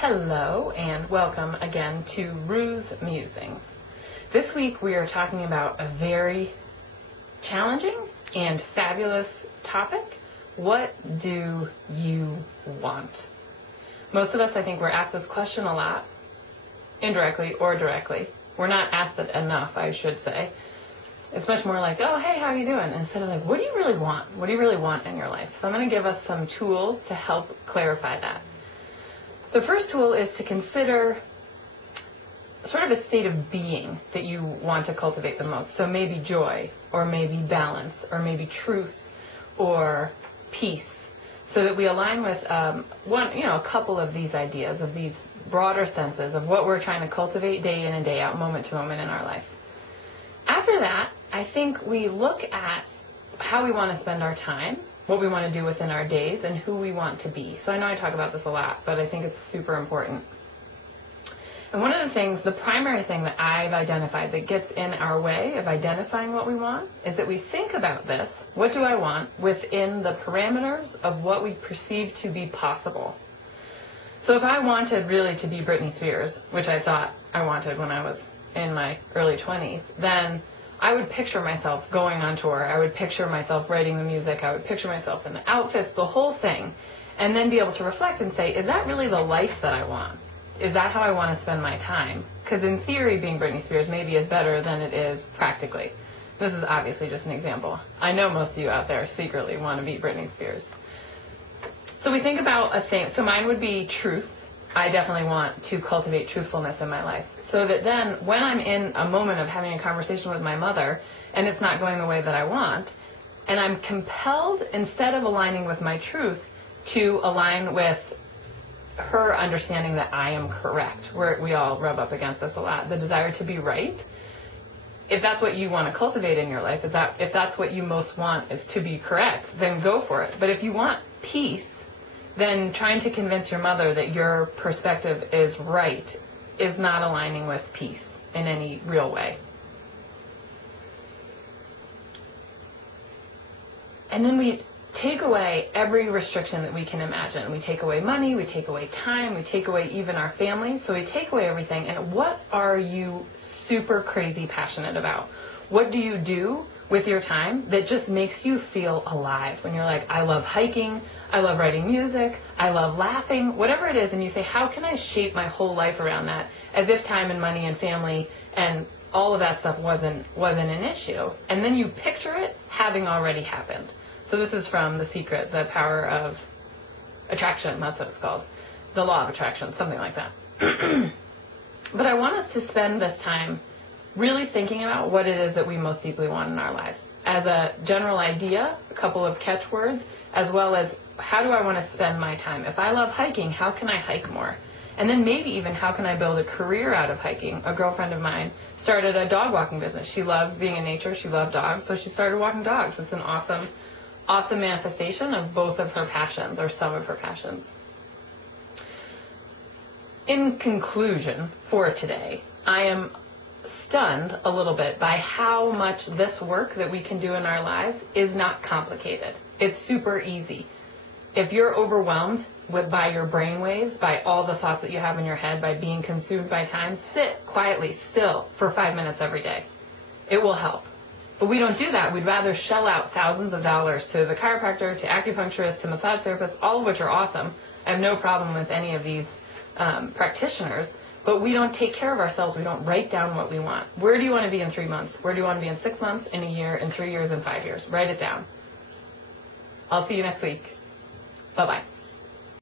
Hello and welcome again to Rue's Musings. This week we are talking about a very challenging and fabulous topic. What do you want? Most of us, I think, we're asked this question a lot, indirectly or directly. We're not asked it enough, I should say. It's much more like, oh, hey, how are you doing? Instead of like, what do you really want? What do you really want in your life? So I'm going to give us some tools to help clarify that. The first tool is to consider sort of a state of being that you want to cultivate the most. So maybe joy, or maybe balance, or maybe truth, or peace. So that we align with a couple of these ideas, of these broader senses of what we're trying to cultivate day in and day out, moment to moment in our life. After that, I think we look at how we want to spend our time, what we want to do within our days, and who we want to be. So I know I talk about this a lot, but I think it's super important. And one of the things, the primary thing that I've identified that gets in our way of identifying what we want is that we think about this, what do I want, within the parameters of what we perceive to be possible. So if I wanted really to be Britney Spears, which I thought I wanted when I was in my early 20s, then I would picture myself going on tour. I would picture myself writing the music. I would picture myself in the outfits, the whole thing, and then be able to reflect and say, is that really the life that I want? Is that how I want to spend my time? Because in theory, being Britney Spears maybe is better than it is practically. This is obviously just an example. I know most of you out there secretly want to be Britney Spears. So we think about a thing. So mine would be truth. I definitely want to cultivate truthfulness in my life. So that then when I'm in a moment of having a conversation with my mother and it's not going the way that I want, and I'm compelled, instead of aligning with my truth, to align with her understanding that I am correct. We all rub up against this a lot. The desire to be right. If that's what you want to cultivate in your life, if that's what you most want is to be correct, then go for it. But if you want peace, then trying to convince your mother that your perspective is right is not aligning with peace in any real way. And then we take away every restriction that we can imagine. We take away money, we take away time, we take away even our families. So we take away everything. And what are you super crazy passionate about? What do you do with your time that just makes you feel alive? When you're like, I love hiking, I love writing music, I love laughing, whatever it is, and you say, how can I shape my whole life around that? As if time and money and family and all of that stuff wasn't an issue. And then you picture it having already happened. So this is from The Secret, The Power of Attraction, that's what it's called. The Law of Attraction, something like that. But I want us to spend this time really thinking about what it is that we most deeply want in our lives. As a general idea, a couple of catchwords, as well as how do I want to spend my time? If I love hiking, how can I hike more? And then maybe even how can I build a career out of hiking? A girlfriend of mine started a dog walking business. She loved being in nature, she loved dogs, so she started walking dogs. It's an awesome manifestation of both of her passions, or some of her passions. In conclusion, for today, I am stunned a little bit by how much this work that we can do in our lives is not complicated. It's super easy. If you're overwhelmed by your brain waves, by all the thoughts that you have in your head, by being consumed by time, sit quietly still for 5 minutes every day. It will help. But we don't do that. We'd rather shell out thousands of dollars to the chiropractor, to acupuncturist, to massage therapist, all of which are awesome. I have no problem with any of these practitioners. But we don't take care of ourselves. We don't write down what we want. Where do you want to be in 3 months? Where do you want to be in 6 months, in a year, in 3 years, in 5 years? Write it down. I'll see you next week. Bye-bye.